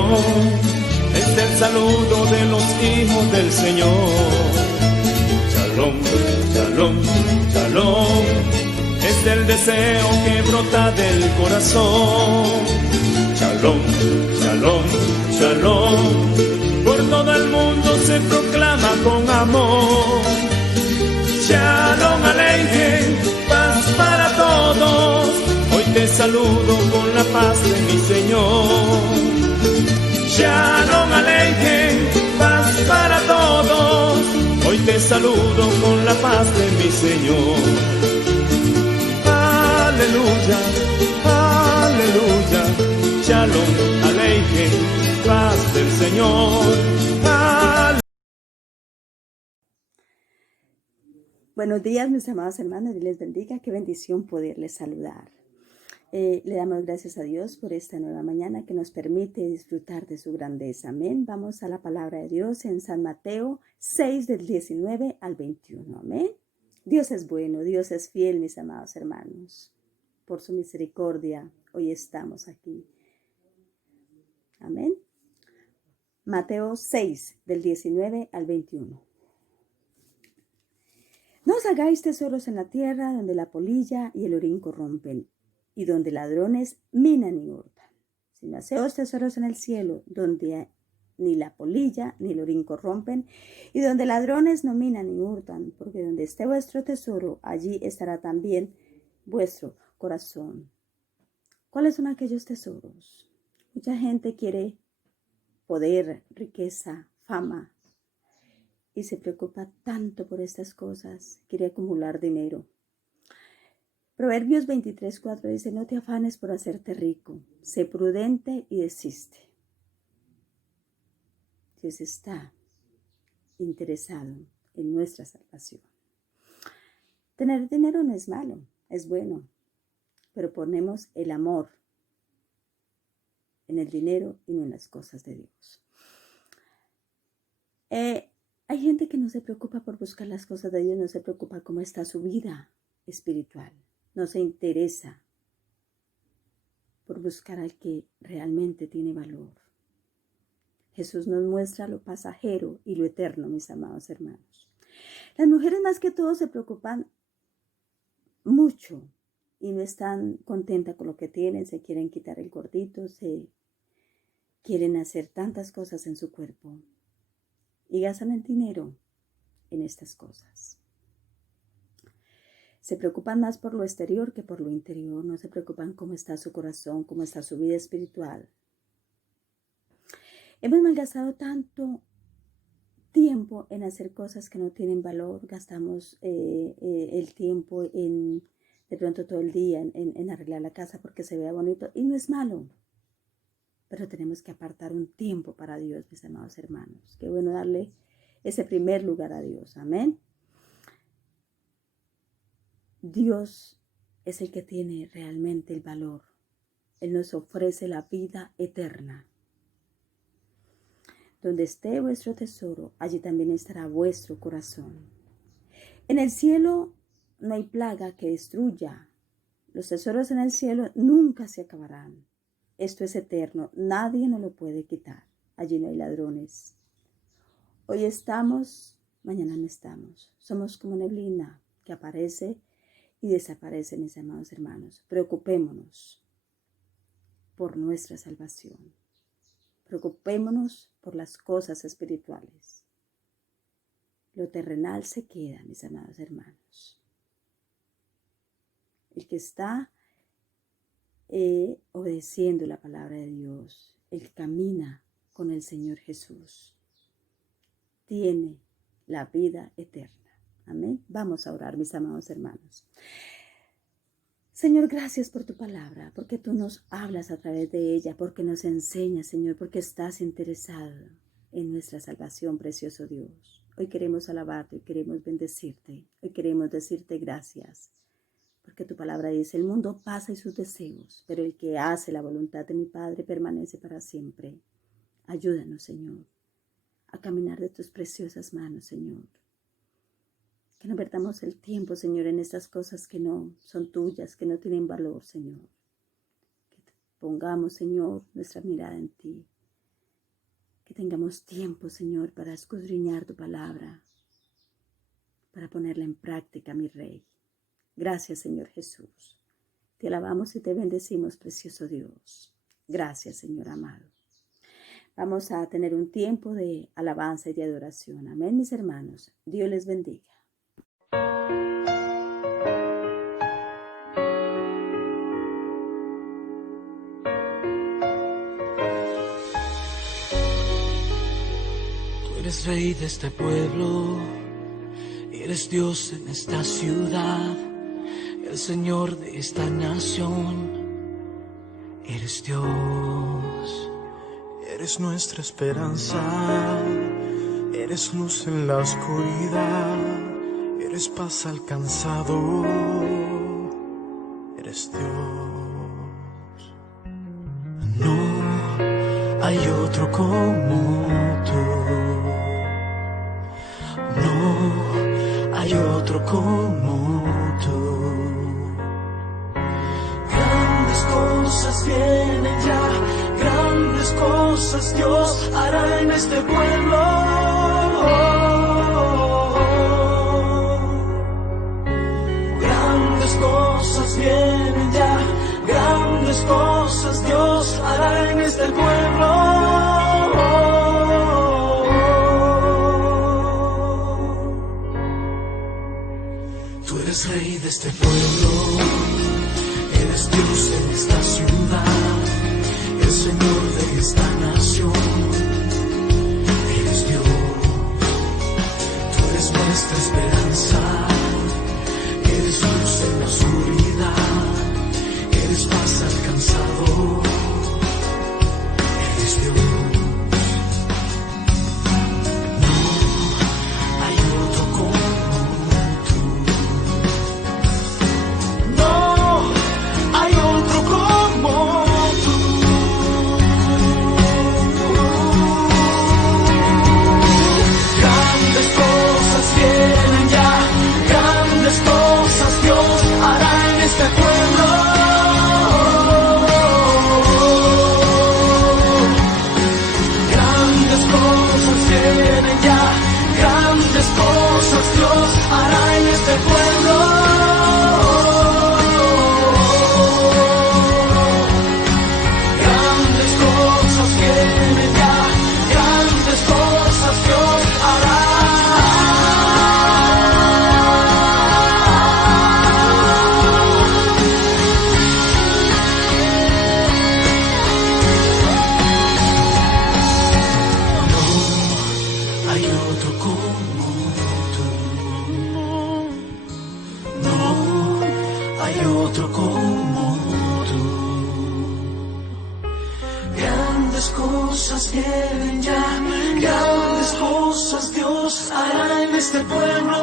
shalom, es el saludo de los hijos del Señor. Shalom, shalom, shalom, es el deseo que brota del corazón. Shalom, shalom, shalom, por todo el mundo se proclama con amor. Shalom Aleichem, paz para todos. Hoy te saludo con la paz de mi Señor. Shalom Aleichem, paz para todos. Hoy te saludo con la paz de mi Señor. Aleluya, aleluya. Shalom Aleichem, paz del Señor. Buenos días, mis amados hermanos, y les bendiga. Qué bendición poderles saludar. Le damos gracias a Dios por esta nueva mañana que nos permite disfrutar de su grandeza. Amén. Vamos a la palabra de Dios en San Mateo 6, del 19 al 21. Amén. Dios es bueno, Dios es fiel, mis amados hermanos. Por su misericordia, hoy estamos aquí. Amén. Mateo 6, del 19 al 21. No os hagáis tesoros en la tierra, donde la polilla y el orín corrompen, y donde ladrones minan y hurtan. Sino haceos tesoros en el cielo, donde ni la polilla ni el orín corrompen, y donde ladrones no minan ni hurtan, porque donde esté vuestro tesoro, allí estará también vuestro corazón. ¿Cuáles son aquellos tesoros? Mucha gente quiere poder, riqueza, fama, y se preocupa tanto por estas cosas, quiere acumular dinero. Proverbios 23:4 dice: no te afanes por hacerte rico, sé prudente y desiste. Dios está interesado en nuestra salvación. Tener dinero no es malo, es bueno, pero ponemos el amor en el dinero y no en las cosas de Dios. Hay gente que no se preocupa por buscar las cosas de Dios, no se preocupa cómo está su vida espiritual, no se interesa por buscar al que realmente tiene valor. Jesús nos muestra lo pasajero y lo eterno, mis amados hermanos. Las mujeres más que todo se preocupan mucho y no están contentas con lo que tienen, se quieren quitar el gordito, se quieren hacer tantas cosas en su cuerpo. Y gastan el dinero en estas cosas. Se preocupan más por lo exterior que por lo interior. No se preocupan cómo está su corazón, cómo está su vida espiritual. Hemos malgastado tanto tiempo en hacer cosas que no tienen valor. Gastamos el tiempo de pronto todo el día en arreglar la casa porque se vea bonito. Y no es malo. Pero tenemos que apartar un tiempo para Dios, mis amados hermanos. Qué bueno darle ese primer lugar a Dios. Amén. Dios es el que tiene realmente el valor. Él nos ofrece la vida eterna. Donde esté vuestro tesoro, allí también estará vuestro corazón. En el cielo no hay plaga que destruya. Los tesoros en el cielo nunca se acabarán. Esto es eterno, nadie nos lo puede quitar. Allí no hay ladrones. Hoy estamos, mañana no estamos. Somos como neblina que aparece y desaparece, mis amados hermanos. Preocupémonos por nuestra salvación. Preocupémonos por las cosas espirituales. Lo terrenal se queda, mis amados hermanos. El que está obedeciendo la palabra de Dios, el que camina con el Señor Jesús, tiene la vida eterna. Amén. Vamos a orar, mis amados hermanos. Señor, gracias por tu palabra, porque tú nos hablas a través de ella, porque nos enseñas, Señor, porque estás interesado en nuestra salvación, precioso Dios. Hoy queremos alabarte, hoy queremos bendecirte, hoy queremos decirte gracias. Porque tu palabra dice: el mundo pasa y sus deseos, pero el que hace la voluntad de mi Padre permanece para siempre. Ayúdanos, Señor, a caminar de tus preciosas manos, Señor. Que no perdamos el tiempo, Señor, en estas cosas que no son tuyas, que no tienen valor, Señor. Que pongamos, Señor, nuestra mirada en ti. Que tengamos tiempo, Señor, para escudriñar tu palabra, para ponerla en práctica, mi Rey. Gracias, Señor Jesús. Te alabamos y te bendecimos, precioso Dios. Gracias, Señor amado. Vamos a tener un tiempo de alabanza y de adoración. Amén, mis hermanos. Dios les bendiga. Tú eres rey de este pueblo, eres Dios en esta ciudad, el Señor de esta nación, eres Dios. Eres nuestra esperanza, eres luz en la oscuridad, eres paz al cansado, eres Dios. No hay otro como tú, no hay otro como tú. Grandes cosas vienen ya, grandes cosas Dios hará en este pueblo. Grandes cosas vienen ya, grandes cosas Dios hará en este pueblo. Tú eres rey de este pueblo, eres Dios en esta ciudad, el Señor de esta nación, eres Dios. Tú eres nuestra esperanza, eres luz en la oscuridad, eres paz al cansado, eres Dios. No hay otro como tú, no hay otro como tú. Grandes cosas vienen ya, grandes cosas Dios hará en este pueblo. Grandes cosas vienen ya, grandes cosas Dios hará en este pueblo. Grandes cosas vienen ya, grandes cosas Dios hará. No hay otro como tú, no hay otro como tú. Grandes cosas vienen ya, grandes cosas Dios hará en este pueblo.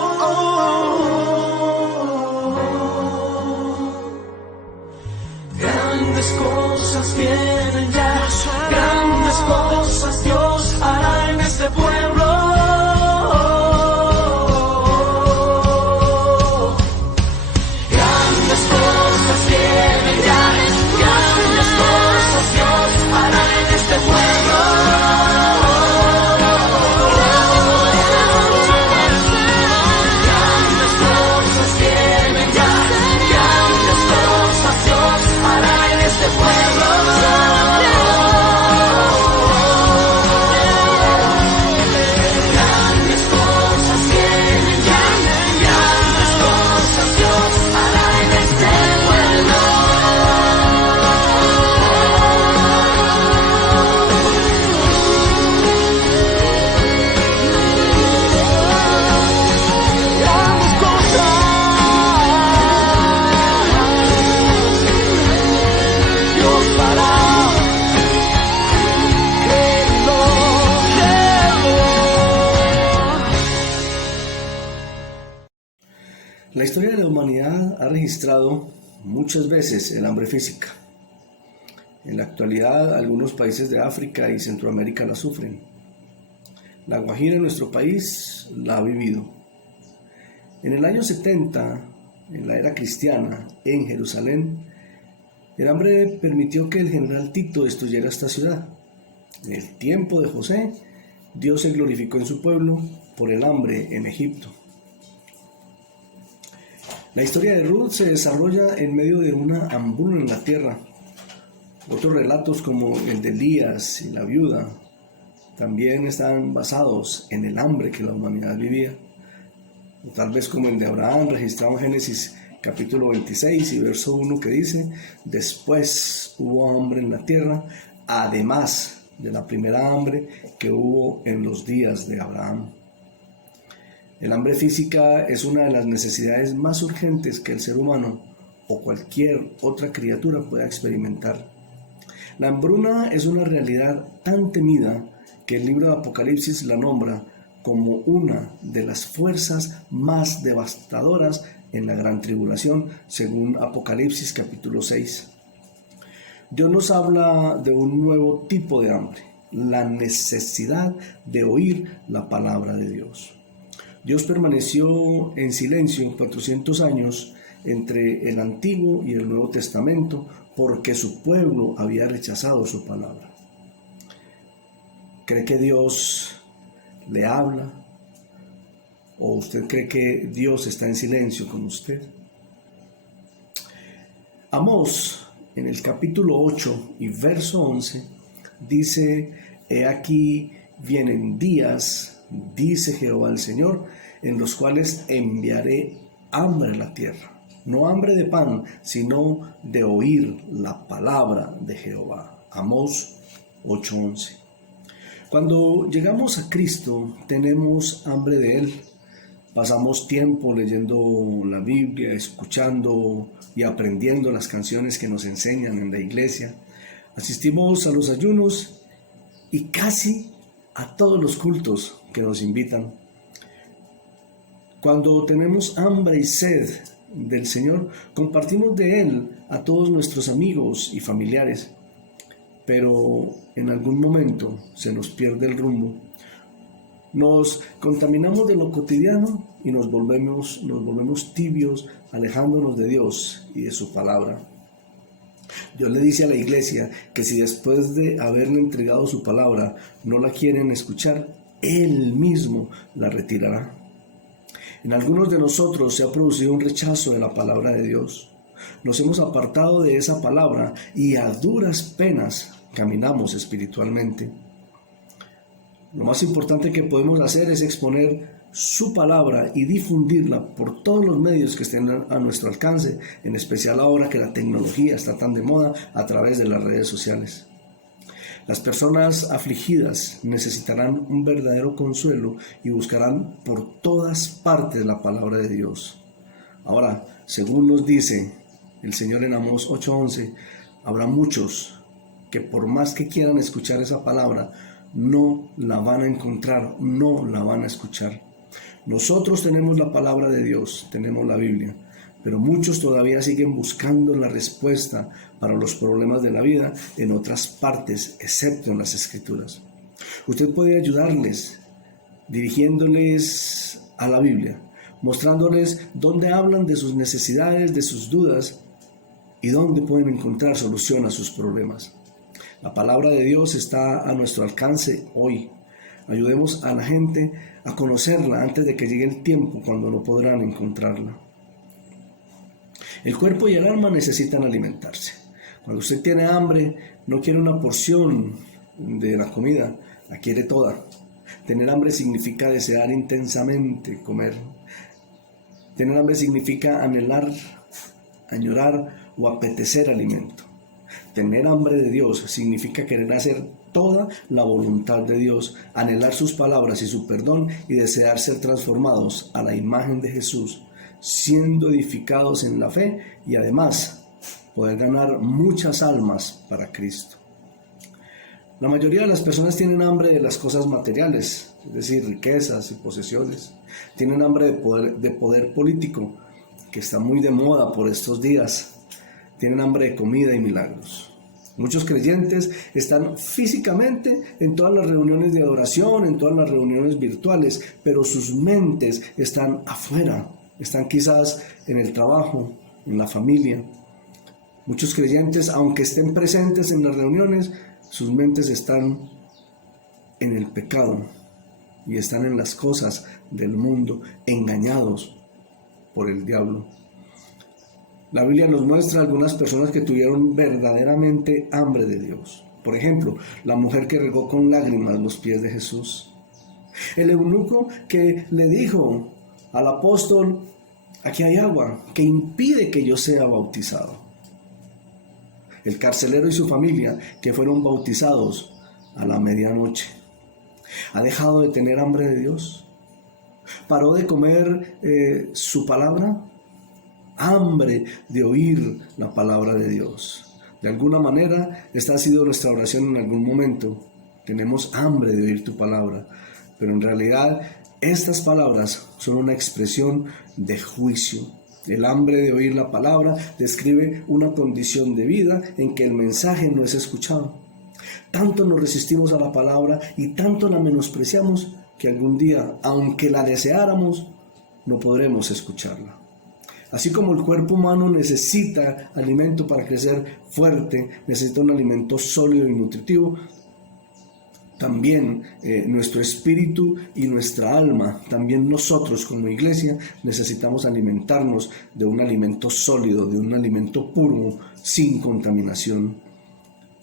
Grandes cosas vienen ya, grandes cosas Dios hará en este pueblo. Grandes cosas vienen ya, grandes cosas Dios hará en este pueblo. Grandes cosas vienen ya, grandes cosas Dios hará en este pueblo. Grandes cosas vienen ya, grandes cosas Dios hará en este pueblo. Grandes cosas Dios hará. La historia de la humanidad ha registrado muchas veces el hambre física. En la actualidad, algunos países de África y Centroamérica la sufren. La Guajira en nuestro país la ha vivido. En el año 70, en la era cristiana, en Jerusalén, el hambre permitió que el general Tito destruyera esta ciudad. En el tiempo de José, Dios se glorificó en su pueblo por el hambre en Egipto. La historia de Ruth se desarrolla en medio de una hambruna en la tierra. Otros relatos como el de Elías y la viuda también están basados en el hambre que la humanidad vivía. O tal vez como el de Abraham, registrado en Génesis capítulo 26 y verso 1, que dice: después hubo hambre en la tierra, además de la primera hambre que hubo en los días de Abraham. El hambre física es una de las necesidades más urgentes que el ser humano o cualquier otra criatura pueda experimentar. La hambruna es una realidad tan temida que el libro de Apocalipsis la nombra como una de las fuerzas más devastadoras en la gran tribulación, según Apocalipsis capítulo 6. Dios nos habla de un nuevo tipo de hambre, la necesidad de oír la palabra de Dios. Dios permaneció en silencio 400 años entre el Antiguo y el Nuevo Testamento porque su pueblo había rechazado su palabra. ¿Cree que Dios le habla? ¿O usted cree que Dios está en silencio con usted? Amós, en el capítulo 8 y verso 11, dice: he aquí vienen días, dice Jehová el Señor, en los cuales enviaré hambre a la tierra. No hambre de pan, sino de oír la palabra de Jehová. Amós 8:11. Cuando llegamos a Cristo, tenemos hambre de Él. Pasamos tiempo leyendo la Biblia, escuchando y aprendiendo las canciones que nos enseñan en la iglesia. Asistimos a los ayunos y casi a todos los cultos que nos invitan. Cuando tenemos hambre y sed del Señor, compartimos de Él a todos nuestros amigos y familiares, pero en algún momento se nos pierde el rumbo. Nos contaminamos de lo cotidiano y nos volvemos tibios, alejándonos de Dios y de su palabra. Dios le dice a la iglesia que si después de haberle entregado su palabra no la quieren escuchar, Él mismo la retirará. En algunos de nosotros se ha producido un rechazo de la palabra de Dios. Nos hemos apartado de esa palabra y a duras penas caminamos espiritualmente. Lo más importante que podemos hacer es exponer su palabra y difundirla por todos los medios que estén a nuestro alcance, en especial ahora que la tecnología está tan de moda a través de las redes sociales. Las personas afligidas necesitarán un verdadero consuelo y buscarán por todas partes la palabra de Dios. Ahora, según nos dice el Señor en Amós 8:11, habrá muchos que por más que quieran escuchar esa palabra, no la van a encontrar, no la van a escuchar. Nosotros tenemos la palabra de Dios, tenemos la Biblia, pero muchos todavía siguen buscando la respuesta para los problemas de la vida en otras partes, excepto en las Escrituras. Usted puede ayudarles dirigiéndoles a la Biblia, mostrándoles dónde hablan de sus necesidades, de sus dudas y dónde pueden encontrar solución a sus problemas. La palabra de Dios está a nuestro alcance hoy. Ayudemos a la gente a conocerla antes de que llegue el tiempo cuando no podrán encontrarla. El cuerpo y el alma necesitan alimentarse. Cuando usted tiene hambre, no quiere una porción de la comida, la quiere toda. Tener hambre significa desear intensamente comer. Tener hambre significa anhelar, añorar o apetecer alimento. Tener hambre de Dios significa querer hacer toda la voluntad de Dios, anhelar sus palabras y su perdón y desear ser transformados a la imagen de Jesús, siendo edificados en la fe y además poder ganar muchas almas para Cristo. La mayoría de las personas tienen hambre de las cosas materiales, es decir, riquezas y posesiones. Tienen hambre de poder político, que está muy de moda por estos días. Tienen hambre de comida y milagros. Muchos creyentes están físicamente en todas las reuniones de adoración, en todas las reuniones virtuales, pero sus mentes están afuera, están quizás en el trabajo, en la familia. Muchos creyentes, aunque estén presentes en las reuniones, sus mentes están en el pecado, y están en las cosas del mundo, engañados por el diablo. La Biblia nos muestra algunas personas que tuvieron verdaderamente hambre de Dios. Por ejemplo, la mujer que regó con lágrimas los pies de Jesús. El eunuco que le dijo al apóstol: aquí hay agua que impide que yo sea bautizado. El carcelero y su familia que fueron bautizados a la medianoche. ¿Ha dejado de tener hambre de Dios? ¿Paró de comer su palabra? Hambre de oír la palabra de Dios. De alguna manera, esta ha sido nuestra oración en algún momento. Tenemos hambre de oír tu palabra, pero en realidad estas palabras son una expresión de juicio. El hambre de oír la palabra describe una condición de vida en que el mensaje no es escuchado. Tanto nos resistimos a la palabra y tanto la menospreciamos que algún día, aunque la deseáramos, no podremos escucharla. Así como el cuerpo humano necesita alimento para crecer fuerte, necesita un alimento sólido y nutritivo, también nuestro espíritu y nuestra alma, también nosotros como iglesia, necesitamos alimentarnos de un alimento sólido, de un alimento puro, sin contaminación.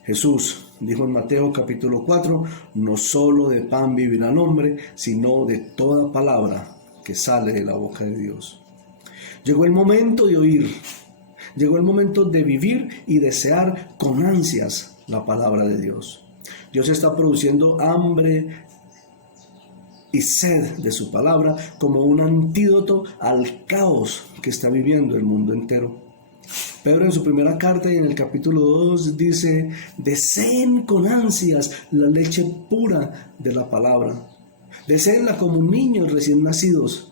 Jesús dijo en Mateo capítulo 4, no solo de pan vivirá el hombre, sino de toda palabra que sale de la boca de Dios. Llegó el momento de oír, llegó el momento de vivir y desear con ansias la palabra de Dios. Dios está produciendo hambre y sed de su palabra como un antídoto al caos que está viviendo el mundo entero. Pedro en su primera carta y en el capítulo 2 dice: deseen con ansias la leche pura de la palabra. Deséenla como niños recién nacidos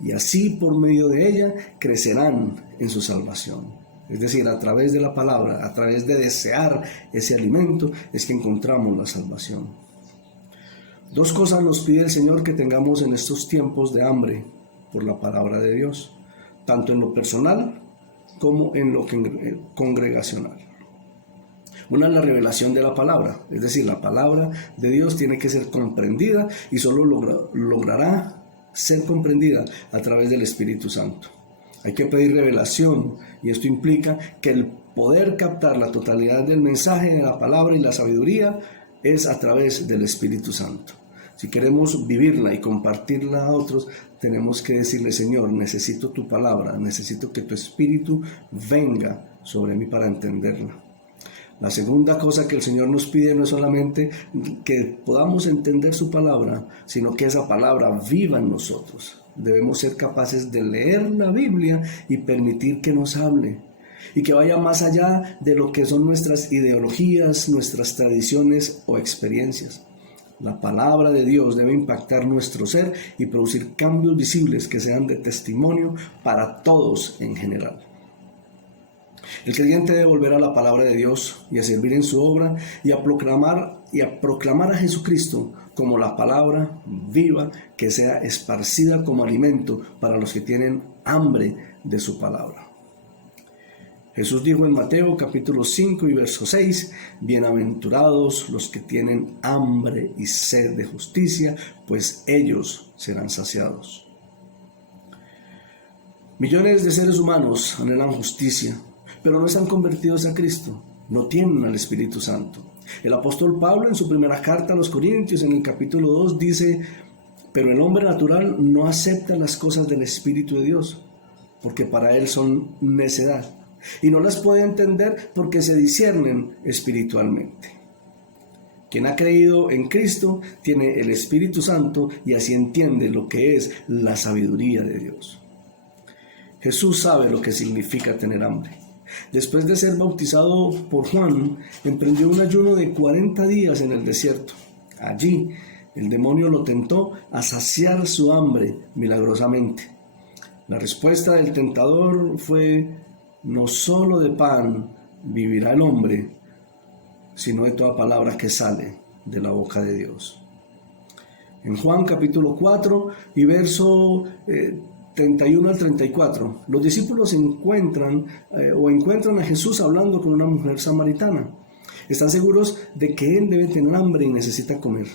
y así por medio de ella crecerán en su salvación. Es decir, a través de la palabra, a través de desear ese alimento, es que encontramos la salvación. Dos cosas nos pide el Señor que tengamos en estos tiempos de hambre por la palabra de Dios, tanto en lo personal como en lo congregacional. Una es la revelación de la palabra, es decir, la palabra de Dios tiene que ser comprendida y solo logrará ser comprendida a través del Espíritu Santo. Hay que pedir revelación y esto implica que el poder captar la totalidad del mensaje de la palabra y la sabiduría es a través del Espíritu Santo. Si queremos vivirla y compartirla a otros, tenemos que decirle: Señor, necesito tu palabra, necesito que tu Espíritu venga sobre mí para entenderla. La segunda cosa que el Señor nos pide no es solamente que podamos entender su palabra, sino que esa palabra viva en nosotros. Debemos ser capaces de leer la Biblia y permitir que nos hable y que vaya más allá de lo que son nuestras ideologías, nuestras tradiciones o experiencias. La palabra de Dios debe impactar nuestro ser y producir cambios visibles que sean de testimonio para todos en general. El creyente debe volver a la palabra de Dios y a servir en su obra y a proclamar a Jesucristo como la palabra viva que sea esparcida como alimento para los que tienen hambre de su palabra. Jesús dijo en Mateo capítulo 5 y verso 6, bienaventurados los que tienen hambre y sed de justicia, pues ellos serán saciados. Millones de seres humanos anhelan justicia, pero no están convertidos a Cristo, no tienen al Espíritu Santo. El apóstol Pablo en su primera carta a los Corintios en el capítulo 2 dice: pero el hombre natural no acepta las cosas del Espíritu de Dios, porque para él son necedad, y no las puede entender porque se disciernen espiritualmente. Quien ha creído en Cristo tiene el Espíritu Santo y así entiende lo que es la sabiduría de Dios. Jesús sabe lo que significa tener hambre. Después de ser bautizado por Juan, emprendió un ayuno de 40 días en el desierto. Allí, el demonio lo tentó a saciar su hambre milagrosamente. La respuesta del tentador fue: no solo de pan vivirá el hombre, sino de toda palabra que sale de la boca de Dios. En Juan capítulo 4 y verso 31 al 34, los discípulos encuentran a Jesús hablando con una mujer samaritana. Están seguros de que él debe tener hambre y necesita comer.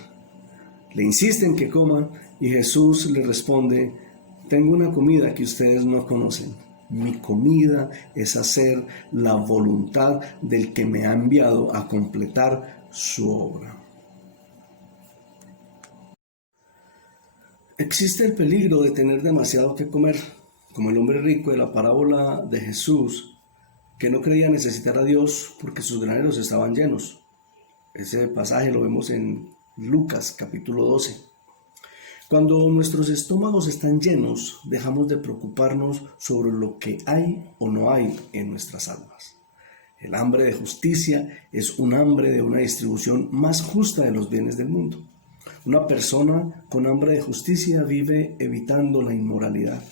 Le insisten que coman y Jesús le responde: tengo una comida que ustedes no conocen. Mi comida es hacer la voluntad del que me ha enviado a completar su obra. Existe el peligro de tener demasiado que comer, como el hombre rico de la parábola de Jesús, que no creía necesitar a Dios porque sus graneros estaban llenos. Ese pasaje lo vemos en Lucas capítulo 12. Cuando nuestros estómagos están llenos, dejamos de preocuparnos sobre lo que hay o no hay en nuestras almas. El hambre de justicia es un hambre de una distribución más justa de los bienes del mundo. Una persona con hambre de justicia vive evitando la inmoralidad.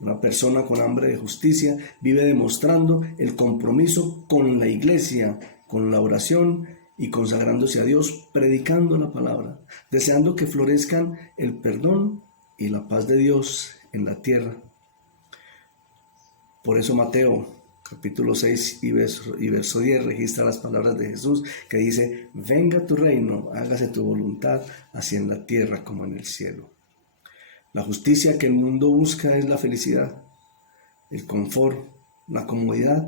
Una persona con hambre de justicia vive demostrando el compromiso con la iglesia, con la oración y consagrándose a Dios, predicando la palabra, deseando que florezcan el perdón y la paz de Dios en la tierra. Por eso Mateo capítulo 6 y verso 10 registra las palabras de Jesús que dice: venga tu reino, hágase tu voluntad, así en la tierra como en el cielo. La justicia que el mundo busca es la felicidad, el confort, la comodidad,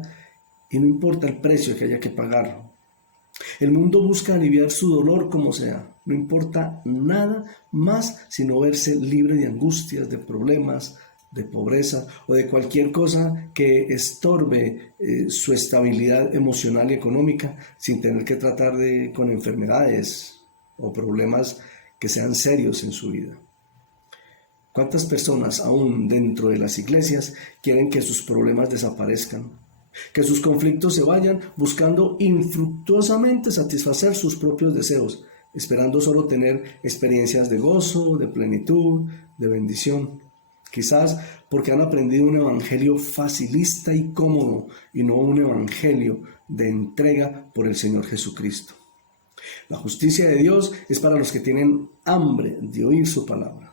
y no importa el precio que haya que pagar. El mundo busca aliviar su dolor como sea, no importa nada más sino verse libre de angustias, de problemas, de pobreza o de cualquier cosa que estorbe su estabilidad emocional y económica, sin tener que tratar con enfermedades o problemas que sean serios en su vida. ¿Cuántas personas aún dentro de las iglesias quieren que sus problemas desaparezcan, que sus conflictos se vayan, buscando infructuosamente satisfacer sus propios deseos, esperando solo tener experiencias de gozo, de plenitud, de bendición? Quizás porque han aprendido un evangelio facilista y cómodo y no un evangelio de entrega por el Señor Jesucristo. La justicia de Dios es para los que tienen hambre de oír su palabra.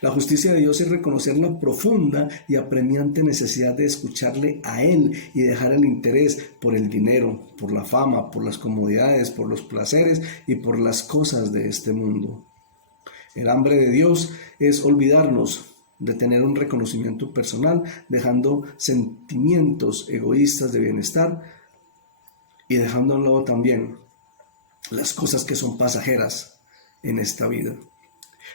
La justicia de Dios es reconocer la profunda y apremiante necesidad de escucharle a Él y dejar el interés por el dinero, por la fama, por las comodidades, por los placeres y por las cosas de este mundo. El hambre de Dios es olvidarnos de tener un reconocimiento personal, dejando sentimientos egoístas de bienestar y dejando a un lado también las cosas que son pasajeras en esta vida.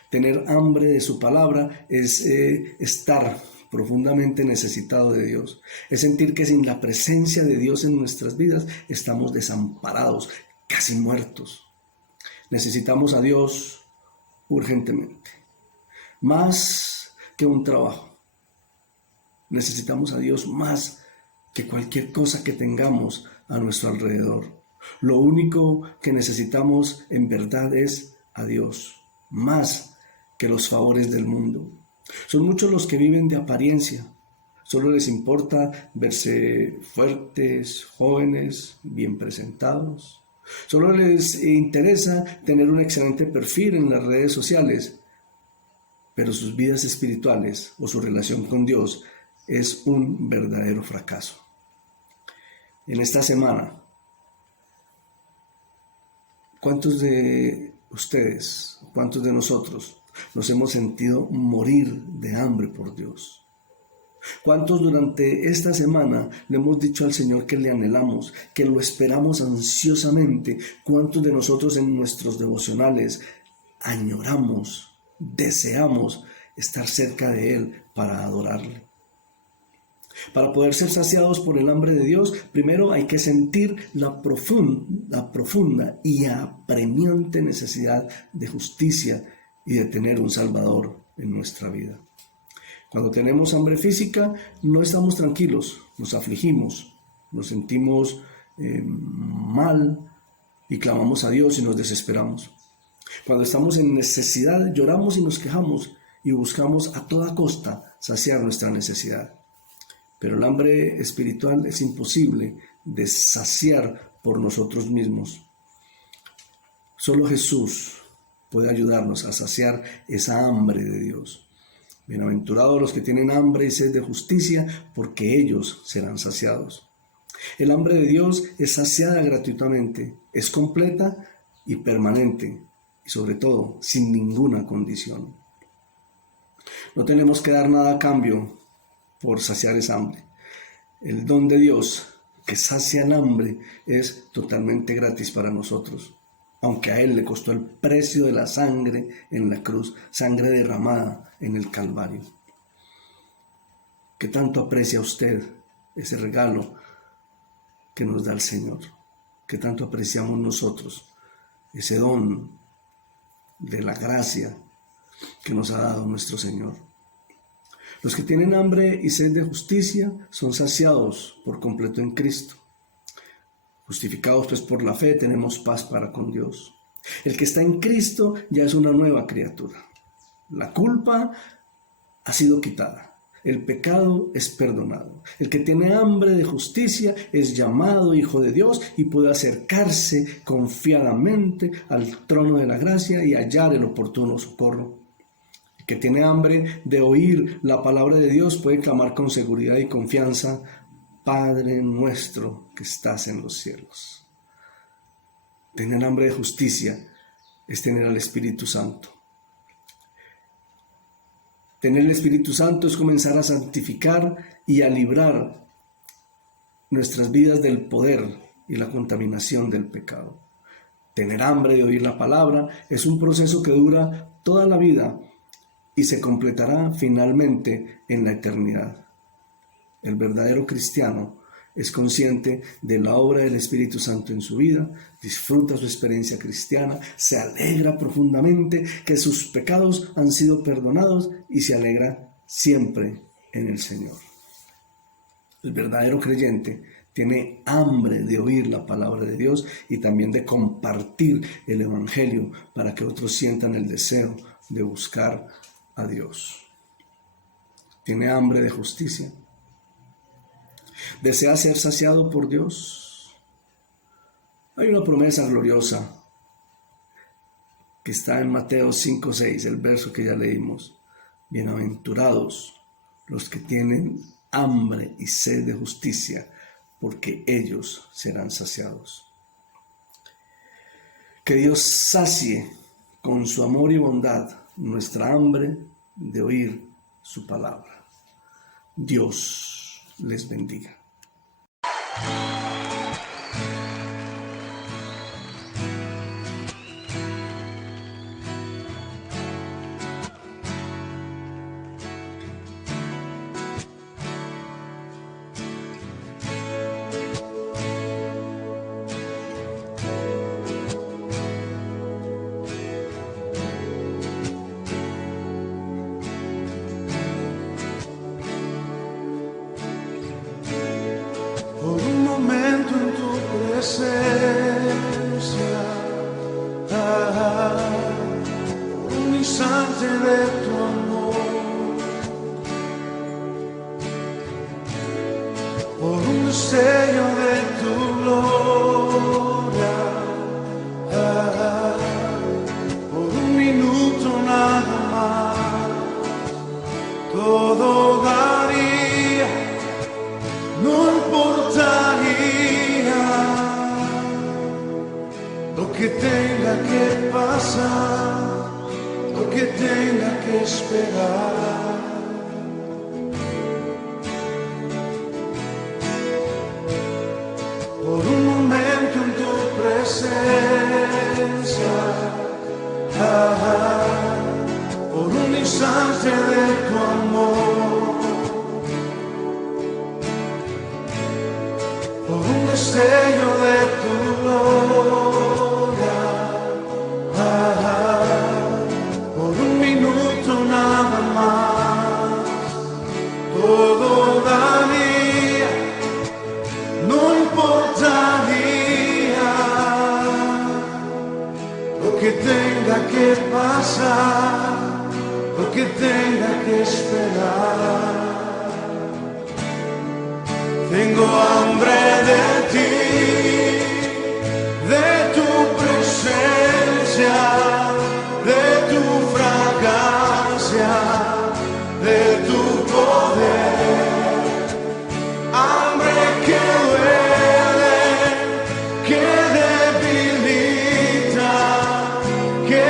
Tener hambre de su palabra es estar profundamente necesitado de Dios. Es sentir que sin la presencia de Dios en nuestras vidas estamos desamparados, casi muertos. Necesitamos a Dios urgentemente. Más que un trabajo. Necesitamos a Dios más que cualquier cosa que tengamos a nuestro alrededor. Lo único que necesitamos en verdad es a Dios, más que los favores del mundo. Son muchos los que viven de apariencia. Solo les importa verse fuertes, jóvenes, bien presentados. Solo les interesa tener un excelente perfil en las redes sociales. Pero sus vidas espirituales o su relación con Dios es un verdadero fracaso. En esta semana, ¿cuántos de ustedes, cuántos de nosotros nos hemos sentido morir de hambre por Dios? ¿Cuántos durante esta semana le hemos dicho al Señor que le anhelamos, que lo esperamos ansiosamente? ¿Cuántos de nosotros en nuestros devocionales añoramos, deseamos estar cerca de Él para adorarle? Para poder ser saciados por el hambre de Dios, primero hay que sentir la profunda y apremiante necesidad de justicia y de tener un Salvador en nuestra vida. Cuando tenemos hambre física, no estamos tranquilos, nos afligimos, nos sentimos mal y clamamos a Dios y nos desesperamos. Cuando estamos en necesidad, lloramos y nos quejamos y buscamos a toda costa saciar nuestra necesidad. Pero el hambre espiritual es imposible de saciar por nosotros mismos. Solo Jesús puede ayudarnos a saciar esa hambre de Dios. Bienaventurados los que tienen hambre y sed de justicia, porque ellos serán saciados. El hambre de Dios es saciada gratuitamente, es completa y permanente, y sobre todo sin ninguna condición. No tenemos que dar nada a cambio por saciar esa hambre. El don de Dios que sacia el hambre es totalmente gratis para nosotros, aunque a Él le costó el precio de la sangre en la cruz, sangre derramada en el Calvario. ¿Qué tanto aprecia usted ese regalo que nos da el Señor? ¿Qué tanto apreciamos nosotros ese don de la gracia que nos ha dado nuestro Señor? Los que tienen hambre y sed de justicia son saciados por completo en Cristo. Justificados pues por la fe tenemos paz para con Dios. El que está en Cristo ya es una nueva criatura. La culpa ha sido quitada. El pecado es perdonado. El que tiene hambre de justicia es llamado hijo de Dios y puede acercarse confiadamente al trono de la gracia y hallar el oportuno socorro. El que tiene hambre de oír la palabra de Dios puede clamar con seguridad y confianza: Padre nuestro que estás en los cielos. Tener hambre de justicia es tener al Espíritu Santo. Tener el Espíritu Santo es comenzar a santificar y a librar nuestras vidas del poder y la contaminación del pecado. Tener hambre de oír la palabra es un proceso que dura toda la vida y se completará finalmente en la eternidad. El verdadero cristiano es consciente de la obra del Espíritu Santo en su vida, disfruta su experiencia cristiana, se alegra profundamente que sus pecados han sido perdonados y se alegra siempre en el Señor. El verdadero creyente tiene hambre de oír la palabra de Dios y también de compartir el Evangelio para que otros sientan el deseo de buscar a Dios. Tiene hambre de justicia. ¿Desea ser saciado por Dios? Hay una promesa gloriosa que está en Mateo 5:6, el verso que ya leímos. Bienaventurados los que tienen hambre y sed de justicia, porque ellos serán saciados. Que Dios sacie con su amor y bondad nuestra hambre de oír su palabra. Dios les bendiga. Por un momento en tu presencia, por un instante de tu amor, por un destello de tu gloria, por un minuto nada más, todo daría. No importaría lo que tenga que pasar, lo que tenga que esperar. Por un momento en tu presencia, por un instante de tu amor, por un destello de tu gloria, por un minuto nada más, todo daría, no importaría lo que tenga que pasar, lo que tenga que esperar. Tengo hambre de ti, de tu presencia, de tu fragancia, de tu poder. Hambre que duele, que debilita, que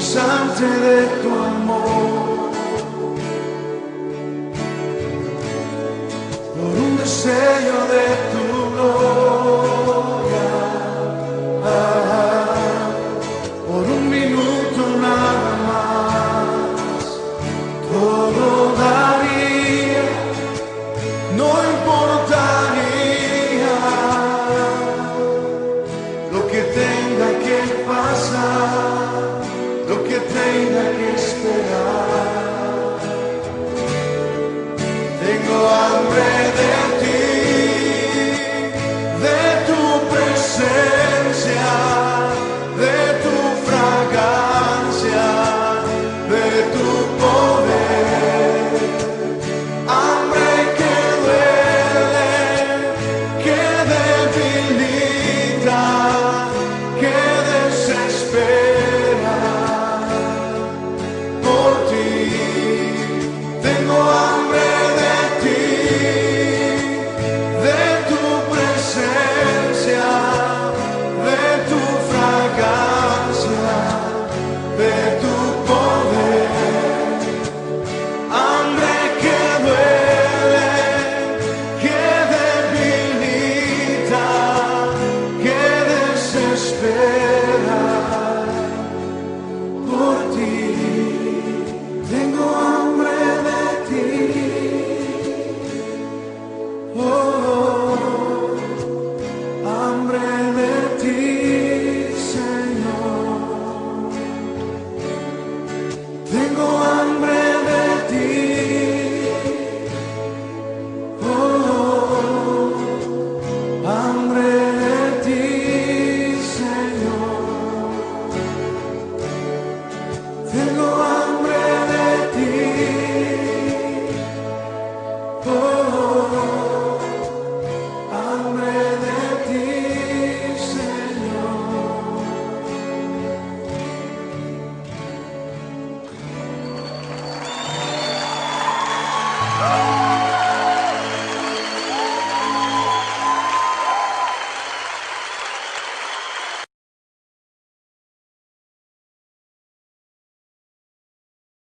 profundizante de tu amor.